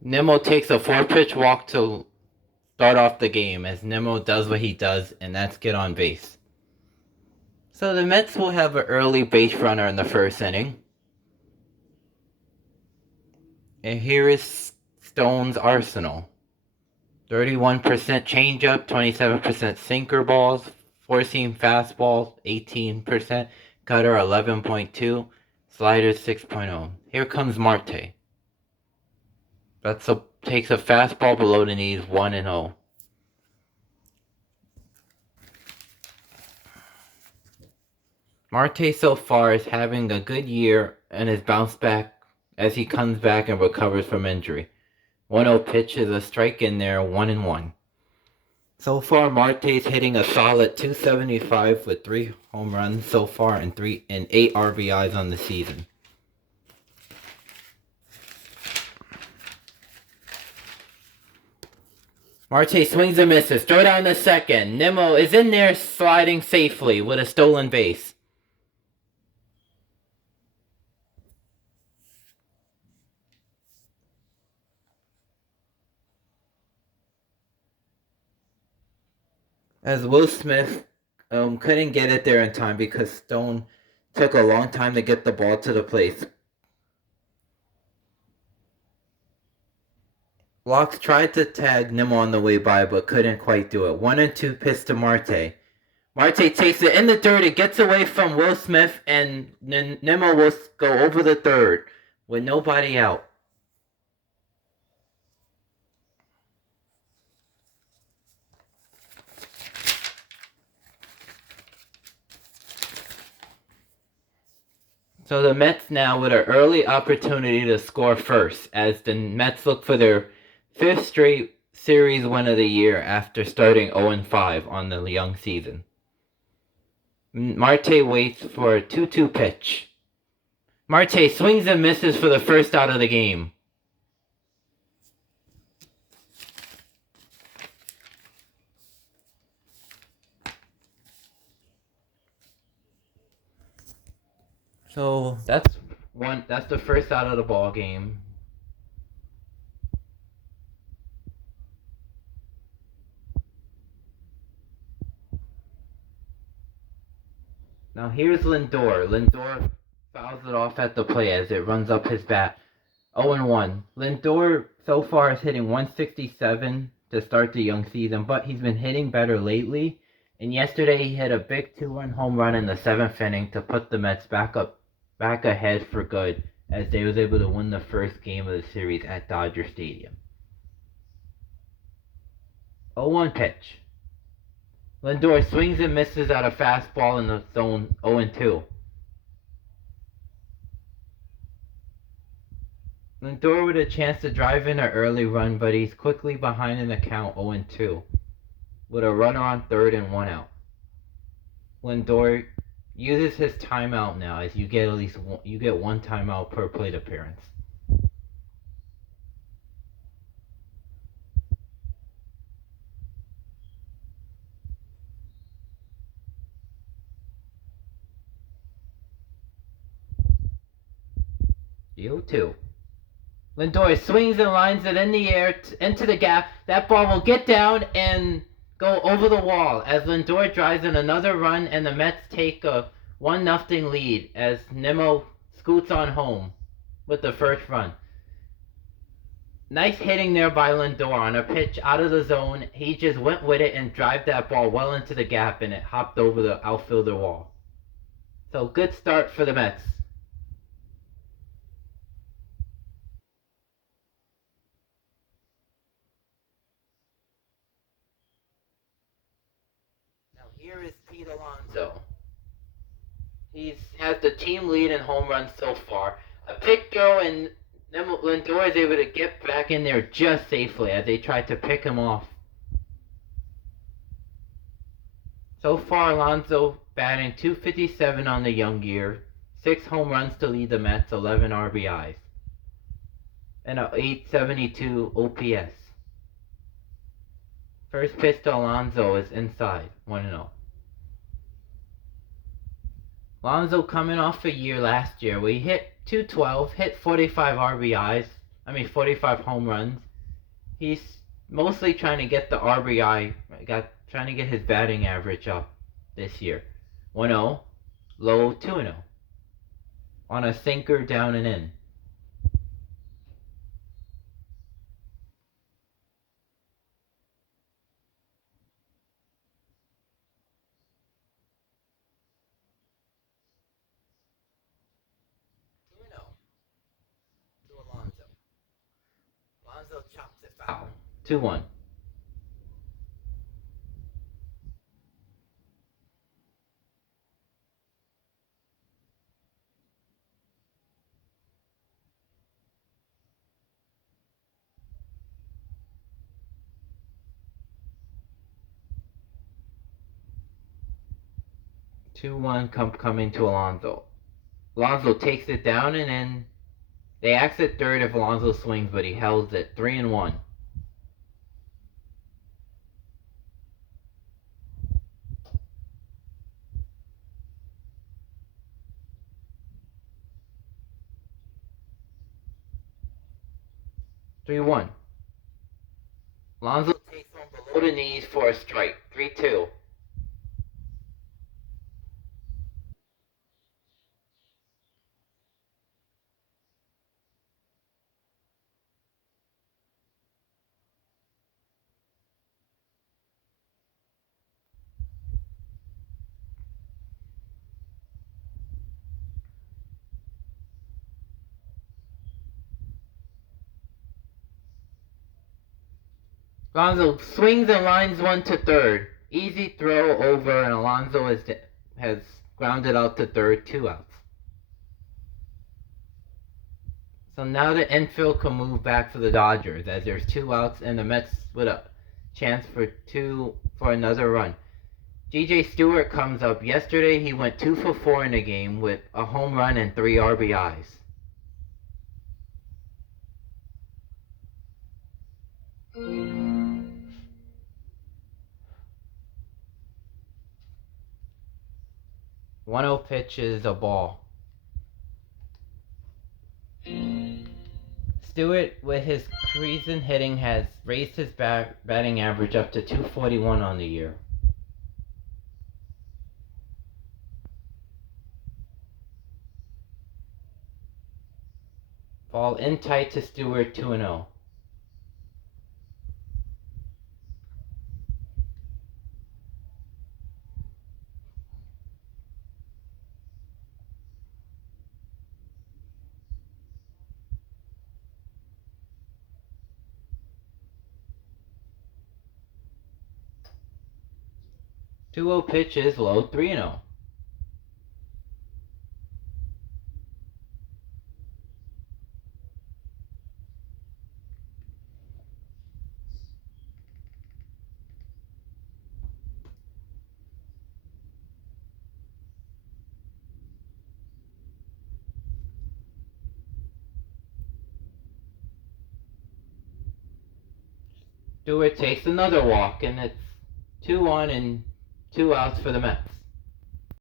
Nimmo takes a 4-pitch walk to start off the game as Nimmo does what he does, and that's get on base. So the Mets will have an early base runner in the first inning. And here is Stone's arsenal. 31% changeup, 27% sinker balls, 4-seam fastball, 18%, cutter 11.2, slider 6.0. Here comes Marte. Takes a fastball below the knees, 1-0. Marte so far is having a good year and has bounced back as he comes back and recovers from injury. 1-0 pitch is a strike in there, 1-1. So far, Marte's hitting a solid 275 with 3 home runs so far and 8 RBIs on the season. Marte swings and misses. Throw down the second. Nimmo is in there sliding safely with a stolen base. As Will Smith couldn't get it there in time because Stone took a long time to get the ball to the plate. Locks tried to tag Nimmo on the way by but couldn't quite do it. 1-2 pitch to Marte. Marte takes it in the dirt. It gets away from Will Smith, and Nimmo will go over the third with nobody out. So the Mets now with an early opportunity to score first as the Mets look for their 5th straight series win of the year after starting 0-5 on the young season. Marte waits for a 2-2 pitch. Marte swings and misses for the first out of the game. So that's the first out of the ball game. Now here's Lindor. Lindor fouls it off at the plate as it runs up his bat. 0-1. Lindor so far is hitting 167 to start the young season, but he's been hitting better lately. And yesterday he hit a big 2-run home run in the 7th inning to put the Mets back ahead for good as they was able to win the first game of the series at Dodger Stadium. 0-1 pitch. Lindor swings and misses at a fastball in the zone. 0-2. Lindor with a chance to drive in an early run, but he's quickly behind in the count 0-2 with a runner on third and 1 out. Lindor uses his timeout now as you get one timeout per plate appearance. You too. Lindor swings and lines it in the air into the gap. That ball will get down and go over the wall as Lindor drives in another run and the Mets take a 1-0 lead as Nimmo scoots on home with the first run. Nice hitting there by Lindor on a pitch out of the zone. He just went with it and drove that ball well into the gap and it hopped over the outfielder wall. So good start for the Mets. Now here is Pete Alonso. He has the team lead in home runs so far. A pick throw and Lindor is able to get back in there just safely as they tried to pick him off. So far, Alonso batting .257 on the young year, 6 home runs to lead the Mets, 11 RBIs, and a .872 OPS. First pitch to Alonso is inside, 1-0. Alonso coming off a year last year where he hit .212, hit 45 RBIs. 45 home runs. He's mostly trying to get the RBI, trying to get his batting average up this year. 1-0, low 2-0 on a sinker down and in. To Alonso. Alonso chops it foul. 2-1. 2-1 coming to Alonso. Alonso takes it down and then they exit third if Alonso swings, but he held it 3-1. Alonso takes one below the knees for a strike. 3-2. 'Alonso swings and lines one to third. Easy throw over, and Alonso has grounded out to third, 2 outs. So now the infield can move back for the Dodgers as there's 2 outs and the Mets with a chance for another run. J.J. Stewart comes up. Yesterday he went 2 for 4 in the game with a home run and 3 RBIs. One-0 pitch is a ball. Stewart, with his creasing hitting, has raised his batting average up to 241 on the year. Ball in tight to Stewart, 2-0. 2-0 pitch is low, 3-0. Stewart takes another walk, and it's 2-1 and 2 outs for the Mets.